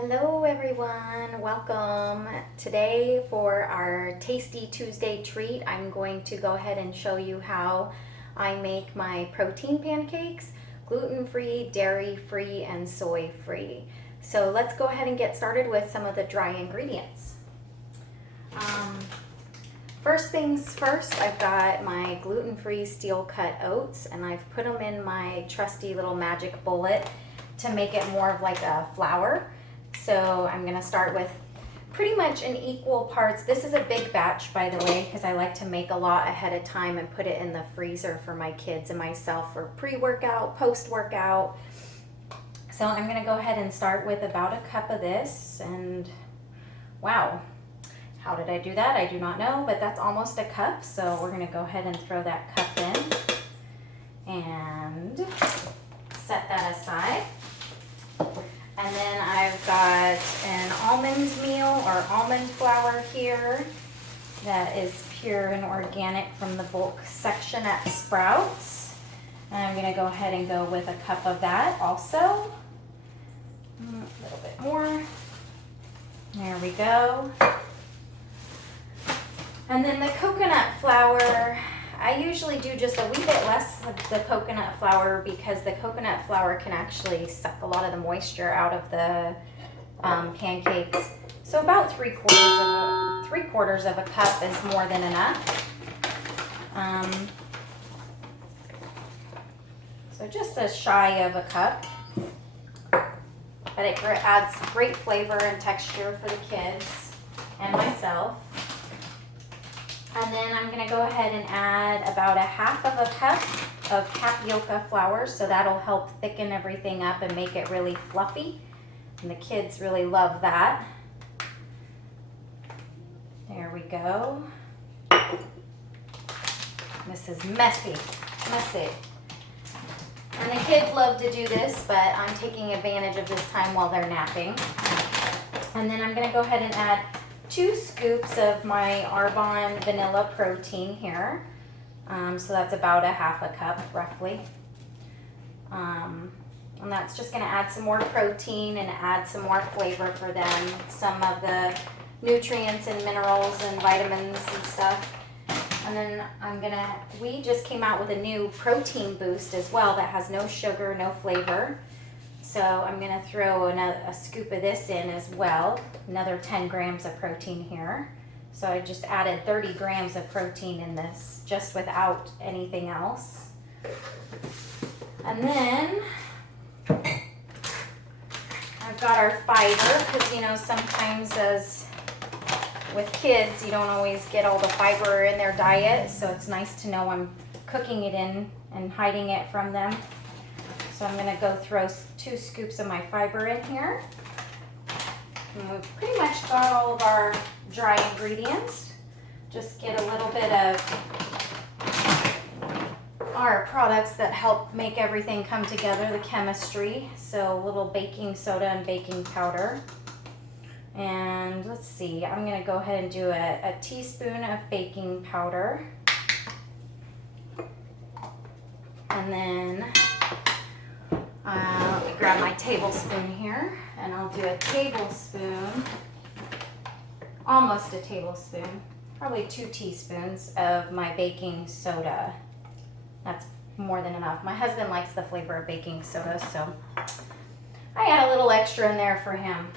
Hello everyone, welcome. Today for our Tasty Tuesday treat, I'm going to go ahead and show you how I make my protein pancakes, gluten-free, dairy-free, and soy-free. So let's go ahead and get started with some of the dry ingredients. First things first, I've got my gluten-free steel-cut oats, and I've put them in my trusty little magic bullet to make it more of like a flour. So I'm going to start with pretty much in equal parts. This is a big batch, by the way, because I like to make a lot ahead of time and put it in the freezer for my kids and myself for pre-workout, post-workout. So I'm going to go ahead and start with about a cup of this. And wow, how did I do that? I do not know, but that's almost a cup. So we're going to go ahead and throw that cup in and set that aside. And then I've got an almond meal or almond flour here that is pure and organic from the bulk section at Sprouts. And I'm going to go ahead and go with a cup of that also. A little bit more. There we go. And then the coconut flour, I usually do just a wee bit less of the coconut flour because the coconut flour can actually suck a lot of the moisture out of the pancakes. So about three quarters of a cup is more than enough. So just as shy of a cup, but it adds great flavor and texture for the kids and myself. And then I'm going to go ahead and add about a half of a cup of tapioca flour, so that'll help thicken everything up and make it really fluffy. And the kids really love that. There we go. This is messy. And the kids love to do this, but I'm taking advantage of this time while they're napping. And then I'm going to go ahead and add 2 scoops of my Arbonne vanilla protein here. So that's about a half a cup roughly. And that's just going to add some more protein and add some more flavor for them. Some of the nutrients and minerals and vitamins and stuff. And then we just came out with a new protein boost as well that has no sugar, no flavor. So I'm going to throw a scoop of this in as well, another 10 grams of protein here. So I just added 30 grams of protein in this, just without anything else. And then I've got our fiber, because sometimes as with kids, you don't always get all the fiber in their diet. So it's nice to know I'm cooking it in and hiding it from them. So I'm going to go throw 2 scoops of my fiber in here. And we've pretty much got all of our dry ingredients. Just get a little bit of our products that help make everything come together, the chemistry. So a little baking soda and baking powder. And let's see, I'm going to go ahead and do a teaspoon of baking powder. And then let me grab my tablespoon here, and I'll do a tablespoon, almost a tablespoon, probably 2 teaspoons of my baking soda. That's more than enough. My husband likes the flavor of baking soda, so I add a little extra in there for him.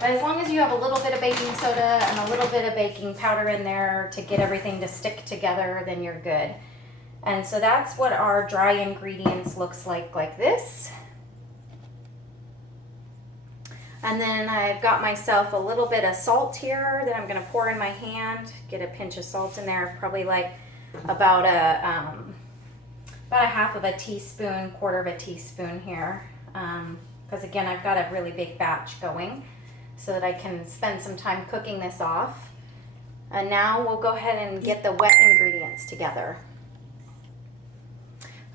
But as long as you have a little bit of baking soda and a little bit of baking powder in there to get everything to stick together, then you're good. And so that's what our dry ingredients looks like this. And then I've got myself a little bit of salt here that I'm going to pour in my hand. Get a pinch of salt in there, probably like about a half of a teaspoon, quarter of a teaspoon here. Because again, I've got a really big batch going so that I can spend some time cooking this off. And now we'll go ahead and get the wet ingredients together.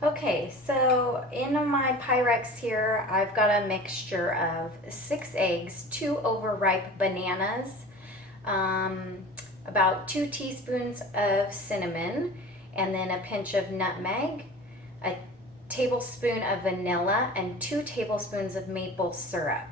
Okay, so in my Pyrex here, I've got a mixture of 6 eggs, 2 overripe bananas, about 2 teaspoons of cinnamon, and then a pinch of nutmeg, a tablespoon of vanilla, and 2 tablespoons of maple syrup.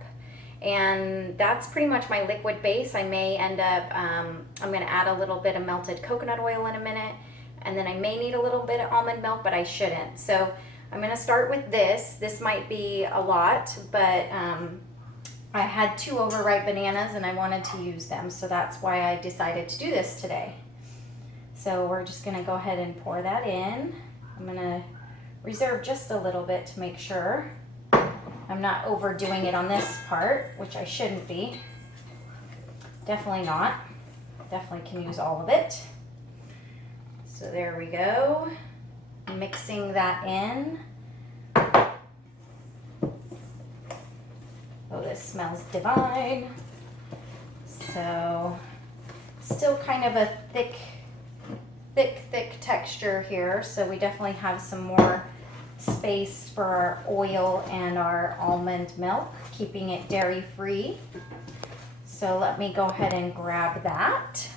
And that's pretty much my liquid base. I may end up, I'm going to add a little bit of melted coconut oil in a minute, and then I may need a little bit of almond milk, but I shouldn't. So I'm going to start with this. This might be a lot, but I had 2 overripe bananas and I wanted to use them, so that's why I decided to do this today. So we're just going to go ahead and pour that in. I'm going to reserve just a little bit to make sure I'm not overdoing it on this part, which I shouldn't be. Definitely not. Definitely can use all of it. So there we go. Mixing that in. Oh, this smells divine. So still kind of a thick texture here. So we definitely have some more space for our oil and our almond milk, keeping it dairy free. So let me go ahead and grab that.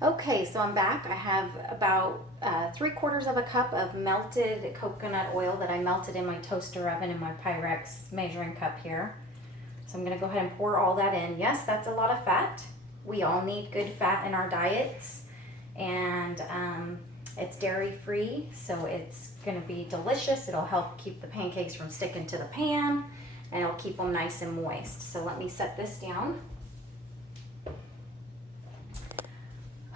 Okay, so I'm back. I have about 3/4 of a cup of melted coconut oil that I melted in my toaster oven in my Pyrex measuring cup here. So I'm gonna go ahead and pour all that in. Yes, that's a lot of fat. We all need good fat in our diets, and it's dairy free, so it's gonna be delicious. It'll help keep the pancakes from sticking to the pan, and it'll keep them nice and moist. So let me set this down.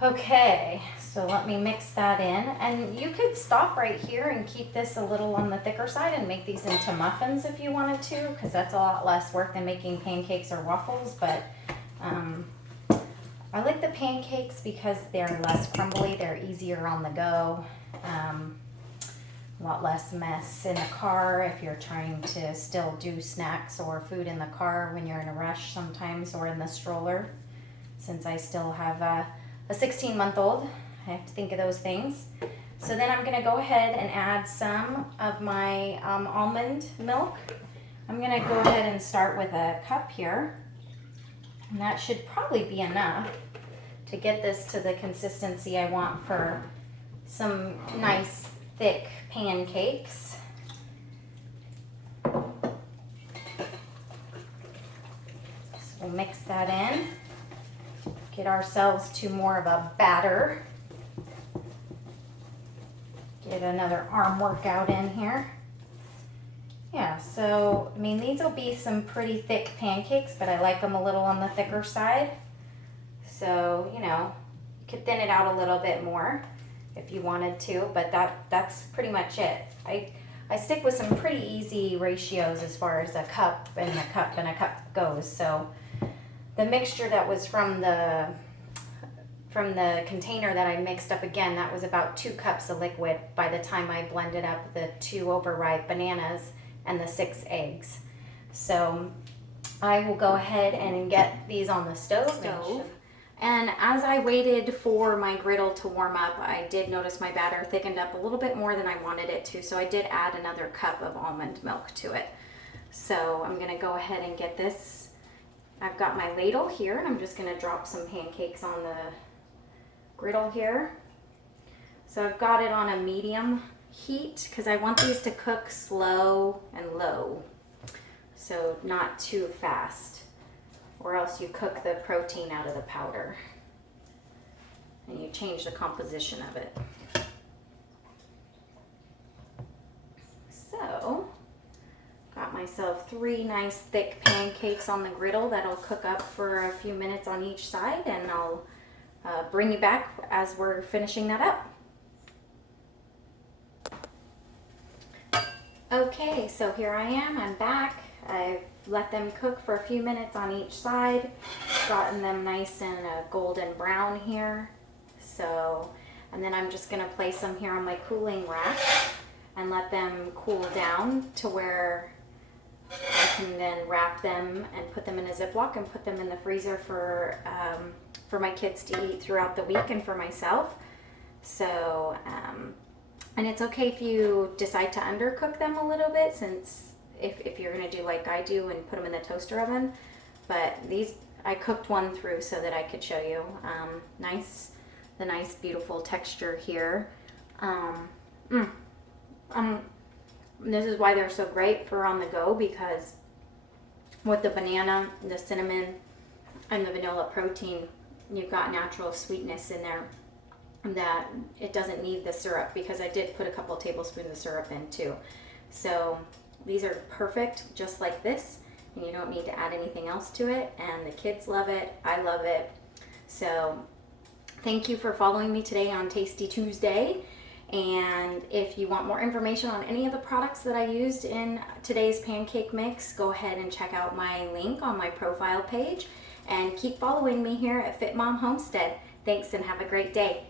Okay, so let me mix that in, and you could stop right here and keep this a little on the thicker side and make these into muffins if you wanted to, because that's a lot less work than making pancakes or waffles. But I like the pancakes because they're less crumbly, they're easier on the go, a lot less mess in the car if you're trying to still do snacks or food in the car when you're in a rush sometimes, or in the stroller. Since I still have a 16-month-old, I have to think of those things. So then I'm gonna go ahead and add some of my almond milk. I'm gonna go ahead and start with a cup here. And that should probably be enough to get this to the consistency I want for some nice thick pancakes. So we'll mix that in. Get ourselves to more of a batter. Get another arm workout in here. Yeah, so, I mean, these will be some pretty thick pancakes, but I like them a little on the thicker side. So, you know, you could thin it out a little bit more if you wanted to, but that's pretty much it. I stick with some pretty easy ratios as far as a cup and a cup and a cup goes. So the mixture that was from the container that I mixed up again, that was about 2 cups of liquid by the time I blended up the 2 overripe bananas and the 6 eggs. So I will go ahead and get these on the stove. And as I waited for my griddle to warm up, I did notice my batter thickened up a little bit more than I wanted it to, so I did add another cup of almond milk to it. So I'm gonna go ahead and get this. I've got my ladle here, and I'm just gonna drop some pancakes on the griddle here. So I've got it on a medium heat because I want these to cook slow and low, so not too fast, or else you cook the protein out of the powder and you change the composition of it. So got myself 3 nice thick pancakes on the griddle that'll cook up for a few minutes on each side, and I'll bring you back as we're finishing that up. Okay, so here I am, I'm back. I've let them cook for a few minutes on each side, gotten them nice and golden brown here. So, and then I'm just gonna place them here on my cooling rack and let them cool down to where I can then wrap them and put them in a Ziploc and put them in the freezer for my kids to eat throughout the week and for myself. So, and it's okay if you decide to undercook them a little bit, since if you're gonna do like I do and put them in the toaster oven. But these, I cooked one through so that I could show you. The nice beautiful texture here. This is why they're so great for on the go, because with the banana, the cinnamon, and the vanilla protein, you've got natural sweetness in there that it doesn't need the syrup, because I did put a couple tablespoons of syrup in too. So these are perfect just like this, and you don't need to add anything else to it, and the kids love it. I love it. So thank you for following me today on Tasty Tuesday. And if you want more information on any of the products that I used in today's pancake mix, go ahead and check out my link on my profile page, and keep following me here at Fit Mom Homestead. Thanks, and have a great day.